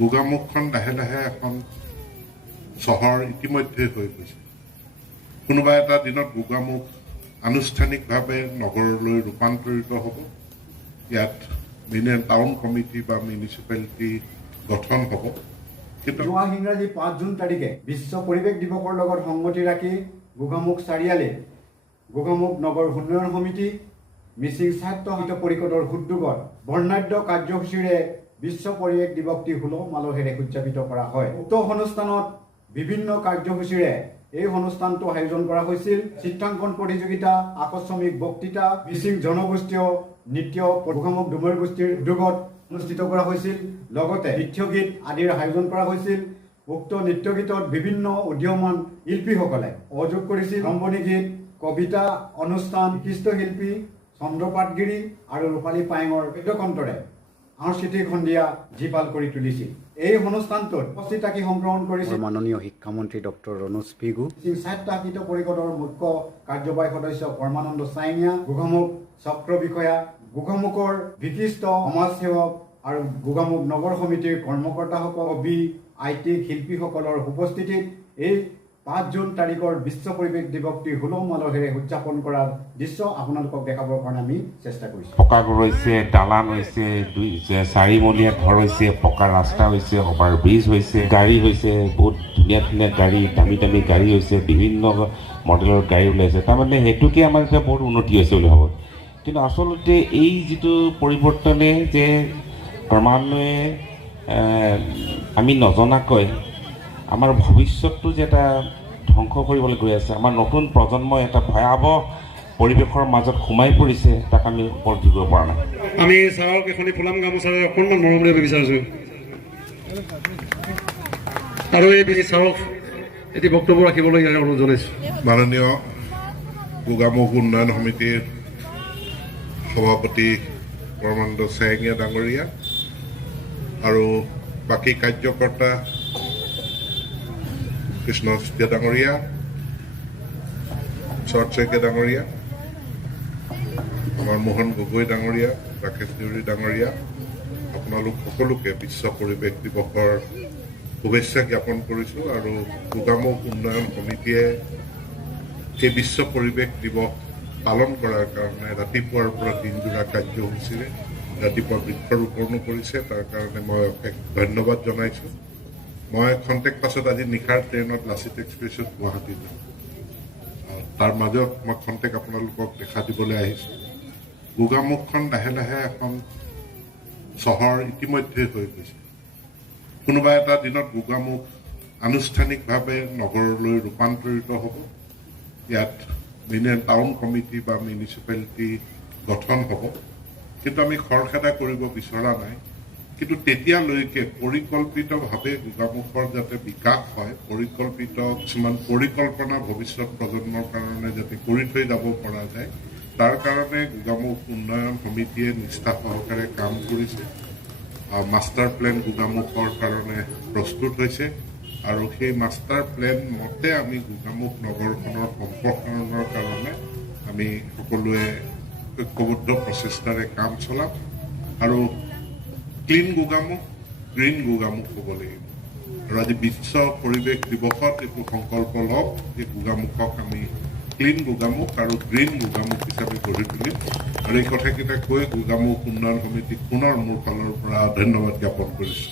গোগামুখখন লাহে লাহে এখন চহৰ ইতিমধ্যে হৈ গৈছে। কোনোবা এটা দিনত গোগামুখ আনুষ্ঠানিকভাৱে নগৰলৈ ৰূপান্তৰিত হ'ব। ইয়াত টাউন কমিটি বা মিউনিচিপালিটি গঠন হ'ব। কিন্তু যোৱা ইংৰাজী 5 জুন তাৰিখে বিশ্ব পৰিৱেশ দিৱসৰ লগত সংগতি ৰাখি গোগামুখ চাৰিআলিত গোগামুখ নগৰ উন্নয়ন সমিতি মিচিং সাহিত্য পৰিষদৰ উদ্যোগত বৰ্ণাঢ্য কাৰ্যসূচীৰে বিশ্ব পৰিৱেশ দিৱসটি সুলভ মালহেৰে উদযাপিত কৰা হয়। উক্ত অনুষ্ঠানত বিভিন্ন কাৰ্যসূচীৰে এই অনুষ্ঠানটো আয়োজন কৰা হৈছিল। চিত্ৰাংকন প্ৰতিযোগিতা, আকস্মিক বক্তৃতা, মিচিং জনগোষ্ঠীয় নৃত্য গোগামুখ ডুমৰ গোষ্ঠীৰ উদ্যোগত অনুষ্ঠিত কৰা হৈছিল। লগতে নৃত্য গীত আদিৰ আয়োজন কৰা হৈছিল। উক্ত নৃত্য গীতত বিভিন্ন উদীয়মান শিল্পীসকলে সহযোগ কৰিছিল। ৰম্বনী গীত, কবিতা অনুষ্ঠান, কৃষ্ণশিল্পী চন্দ্ৰপাটগিৰি আৰু ৰূপালী পায়েঙৰ কণ্ঠৰে সাংস্কৃতিক সন্ধিয়া জীপাল কৰি তুলিছিল। এই অনুষ্ঠানটোত উপস্থিত থাকি সংগ্ৰহণ কৰিছিল মাননীয় শিক্ষামন্ত্ৰী ডক্টৰ ৰণোজ পেগু, মিচিং সাহিত্য পৰিষদৰ মুখ্য কাৰ্যবাহী সদস্য পৰমানন্দ চাইঙীয়া, গোগামুখ চক্ৰ বিষয়া, গোগামুখৰ বিশিষ্ট সমাজসেৱক আৰু গোগামুখ নগৰ সমিতিৰ কৰ্মকৰ্তাসকল, কবি, সাহিত্যিক শিল্পীসকলৰ উপস্থিতিত এই 5 জুন তাৰিখৰ বিশ্ব পৰিৱেশ দিৱসটি সুলভ মালহেৰে উদযাপন কৰাৰ দৃশ্য আপোনালোকক দেখাবৰ কাৰণে আমি চেষ্টা কৰিছোঁ। পকা ঘৰ হৈছে, দালান হৈছে, 4মহলীয়া ঘৰ হৈছে, পকা ৰাস্তা হৈছে, অভাৰ ব্ৰিজ হৈছে, গাড়ী হৈছে, বহুত ধুনীয়া ধুনীয়া গাড়ী, দামী দামী গাড়ী হৈছে, বিভিন্ন মডেলৰ গাড়ী ওলাইছে। তাৰমানে সেইটোকে আমাৰ এতিয়া বহুত উন্নতি হৈছে বুলি ভাবোঁ। কিন্তু আচলতে এই যিটো পৰিৱৰ্তনে যে ক্ৰমান্বয়ে আমি নজনাকৈ আমাৰ ভৱিষ্যতটো যে এটা ধ্বংস কৰিবলৈ গৈ আছে, আমাৰ নতুন প্ৰজন্ম এটা ভয়াৱহ পৰিৱেশৰ মাজত সোমাই পৰিছে, তাক আমি ওপৰত দিব পৰা নাই। আমি ছাৰক এখনি ফুলাম গামোচাৰে অকণমান মৰম দিব বিচাৰিছোঁ আৰু এই ছাৰক এটি বক্তব্য ৰাখিবলৈ অনুৰোধ জনাইছোঁ। মাননীয় গোগামুখ উন্নয়ন সমিতিৰ সভাপতি পৰমানন্দ চাইঙীয়া ডাঙৰীয়া আৰু বাকী কাৰ্যকৰ্তা কৃষ্ণ চেতিয়া ডাঙৰীয়া, শৰৎ শইকীয়া ডাঙৰীয়া, আমাৰ মোহন গগৈ ডাঙৰীয়া, ৰাকেশ দেউৰী ডাঙৰীয়া, আপোনালোক সকলোকে বিশ্ব পৰিৱেশ দিৱসৰ শুভেচ্ছা জ্ঞাপন কৰিছোঁ। আৰু গোগামুখ উন্নয়ন সমিতিয়ে এই বিশ্ব পৰিৱেশ দিৱস পালন কৰাৰ কাৰণে ৰাতিপুৱাৰ পৰা দিনজোৰা কাৰ্যসূচীৰে ৰাতিপুৱা বৃক্ষৰোপণো কৰিছে। তাৰ কাৰণে মই অশেষ ধন্যবাদ জনাইছোঁ। মই খন্তেক পাছত আজি নিশাৰ ট্ৰেইনত লাচিত এক্সপ্ৰেছত গুৱাহাটী যাম। তাৰ মাজত মই খন্তেক আপোনালোকক দেখা দিবলৈ আহিছোঁ। গোগামুখখন লাহে লাহে এখন চহৰ ইতিমধ্যে হৈ গৈছে। কোনোবা এটা দিনত গোগামুখ আনুষ্ঠানিকভাৱে নগৰলৈ ৰূপান্তৰিত হ'ব। ইয়াত টাউন কমিটি বা মিউনিচিপালিটি গঠন হ'ব। কিন্তু আমি খৰখেদা কৰিব বিচৰা নাই। কিন্তু তেতিয়ালৈকে পৰিকল্পিতভাৱে গোগামুখৰ যাতে বিকাশ হয়, পৰিকল্পিত কিছুমান পৰিকল্পনা ভৱিষ্যত প্ৰজন্মৰ কাৰণে যাতে কৰি থৈ যাব পৰা যায়, তাৰ কাৰণে গোগামুখ উন্নয়ন সমিতিয়ে নিষ্ঠা সহকাৰে কাম কৰিছে। মাষ্টাৰ প্লেন গোগামুখৰ কাৰণে প্ৰস্তুত হৈছে আৰু সেই মাষ্টাৰ প্লেন মতে আমি গোগামুখ নগৰখনৰ সম্প্ৰসাৰণৰ কাৰণে আমি সকলোৱে ঐক্যবদ্ধ প্ৰচেষ্টাৰে কাম চলাম আৰু ক্লিন গোগামুখ, গ্ৰীণ গোগামুখ হ'ব লাগিব। আৰু আজি বিশ্ব পৰিৱেশ দিৱসত এইটো সংকল্প লওক যে গোগামুখক আমি ক্লিন গোগামুখ আৰু গ্ৰীণ গোগামুখ হিচাপে গঢ়ি তুলিম। আৰু এই কথাকেইটা কৈ গোগামুখ উন্নয়ন সমিতিক পুনৰ মোৰ ফালৰ পৰা ধন্যবাদ জ্ঞাপন কৰিছোঁ।